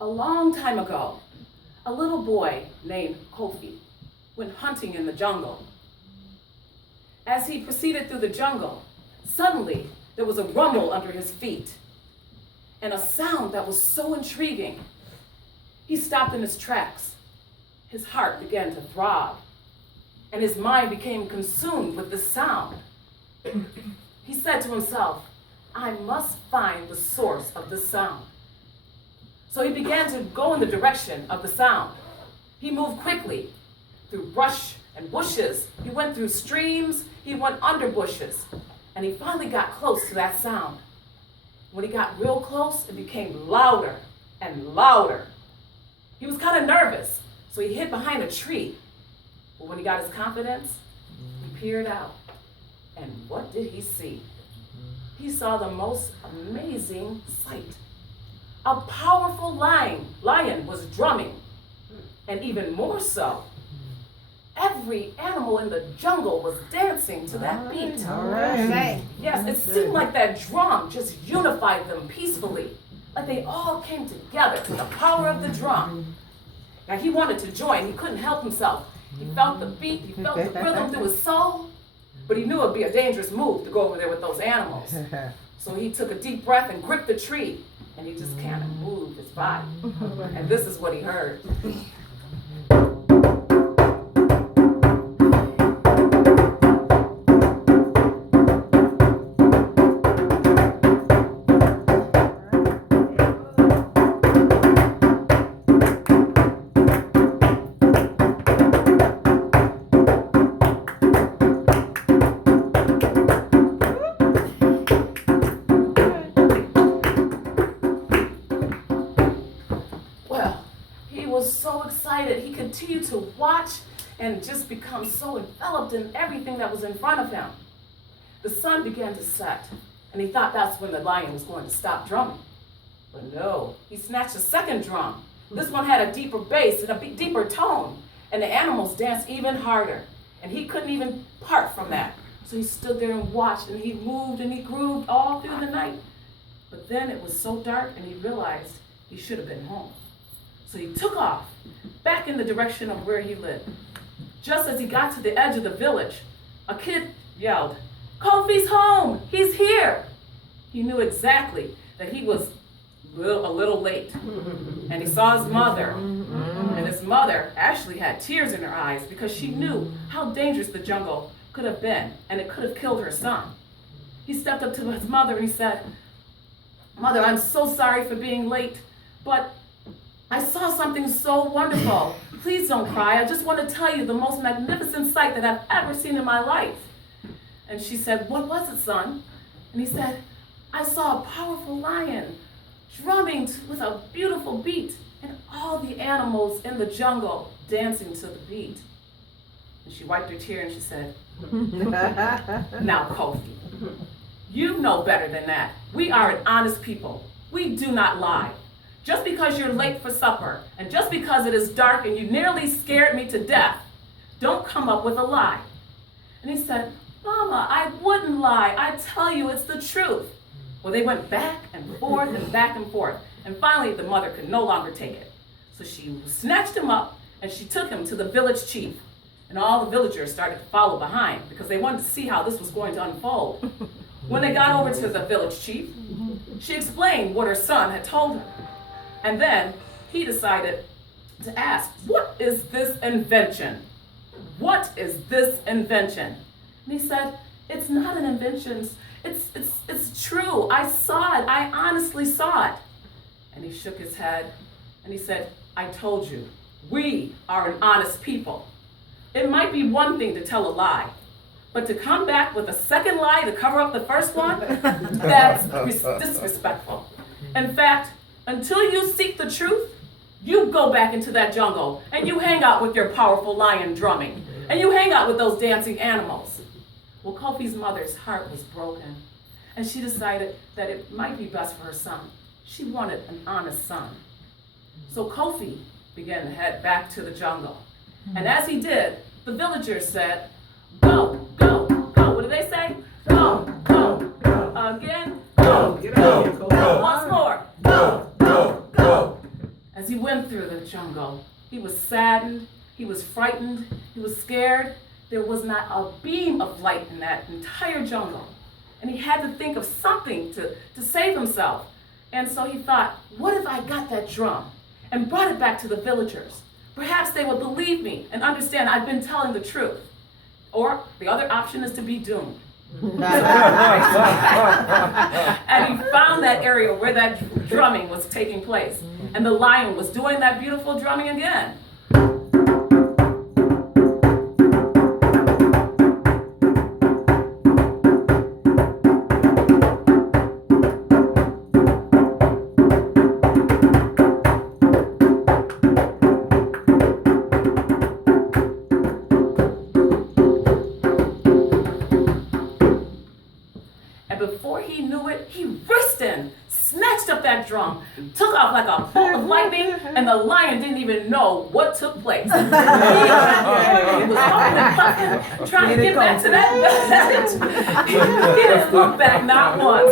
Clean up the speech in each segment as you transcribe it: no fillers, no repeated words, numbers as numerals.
A long time ago, a little boy named Kofi went hunting in the jungle. As he proceeded through the jungle, suddenly there was a rumble under his feet and a sound that was so intriguing. He stopped in his tracks. His heart began to throb, and his mind became consumed with the sound. He said to himself, I must find the source of this sound. So he began to go in the direction of the sound. He moved quickly through brush and bushes. He went through streams. He went under bushes. And he finally got close to that sound. When he got real close, it became louder and louder. He was kind of nervous, so he hid behind a tree. But when he got his confidence, he peered out. And what did he see? He saw the most amazing sight. A powerful lion was drumming. And even more so, every animal in the jungle was dancing to that beat. All right. Yes, it seemed like that drum just unified them peacefully. Like they all came together to the power of the drum. Now he wanted to join. He couldn't help himself. He felt the beat. He felt the rhythm through his soul. But he knew it would be a dangerous move to go over there with those animals. So he took a deep breath and gripped the tree. And he just kind of moved his body. And this is what he heard. He continued to watch and just become so enveloped in everything that was in front of him. The sun began to set, and he thought that's when the lion was going to stop drumming. But no, he snatched a second drum. This one had a deeper bass and a deeper tone, and the animals danced even harder, and he couldn't even part from that. So he stood there and watched, and he moved and he grooved all through the night. But then it was so dark, and he realized he should have been home. So he took off, back in the direction of where he lived. Just as he got to the edge of the village, a kid yelled, Kofi's home! He's here! He knew exactly that he was a little late. And he saw his mother. And his mother actually had tears in her eyes because she knew how dangerous the jungle could have been, and it could have killed her son. He stepped up to his mother and he said, Mother, I'm so sorry for being late, but I saw something so wonderful. Please don't cry. I just want to tell you the most magnificent sight that I've ever seen in my life. And she said, what was it, son? And he said, I saw a powerful lion drumming with a beautiful beat and all the animals in the jungle dancing to the beat. And she wiped her tear and she said, Now, Kofi, you know better than that. We are an honest people. We do not lie. Just because you're late for supper, and just because it is dark and you nearly scared me to death, don't come up with a lie. And he said, Mama, I wouldn't lie. I tell you, it's the truth. Well, they went back and forth and back and forth. And finally, the mother could no longer take it. So she snatched him up and she took him to the village chief. And all the villagers started to follow behind because they wanted to see how this was going to unfold. When they got over to the village chief, she explained what her son had told her. And then he decided to ask, what is this invention? What is this invention? And he said, it's not an invention. It's true. I saw it. I honestly saw it. And he shook his head and he said, I told you, we are an honest people. It might be one thing to tell a lie, but to come back with a second lie to cover up the first one, that's disrespectful. In fact, until you seek the truth, you go back into that jungle and you hang out with your powerful lion drumming and you hang out with those dancing animals. Well, Kofi's mother's heart was broken and she decided that it might be best for her son. She wanted an honest son. So Kofi began to head back to the jungle. And as he did, the villagers said, go, go, go. What did they say? Go, go, go. Again, go, Get out here, go. Once more, go, go, go. jungle. He was saddened, he was frightened, he was scared. There was not a beam of light in that entire jungle. And he had to think of something to save himself. And so he thought, what if I got that drum and brought it back to the villagers? Perhaps they would believe me and understand I've been telling the truth. Or the other option is to be doomed. And he found that area where that drumming was taking place. And the lion was doing that beautiful drumming again. And before he knew it, he raced in, snatched up that drum, took off like a bolt of lightning, and the lion didn't even know what took place. He was huffing and puffing, trying to get back to that village. He didn't look back, not once.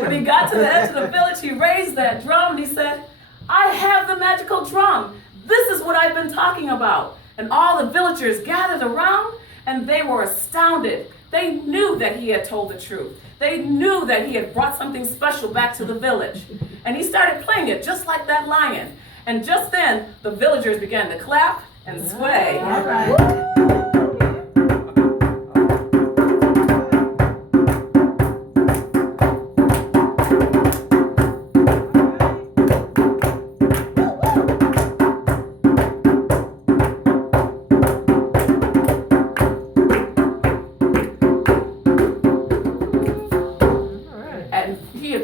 When he got to the edge of the village, he raised that drum and he said, I have the magical drum. This is what I've been talking about. And all the villagers gathered around and they were astounded. They knew that he had told the truth. They knew that he had brought something special back to the village. And he started playing it just like that lion. And just then, the villagers began to clap and sway. All right.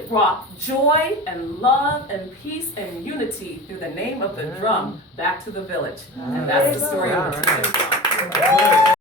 Brought joy and love and peace and unity through the name of the drum back to the village. And that's the story of the drum.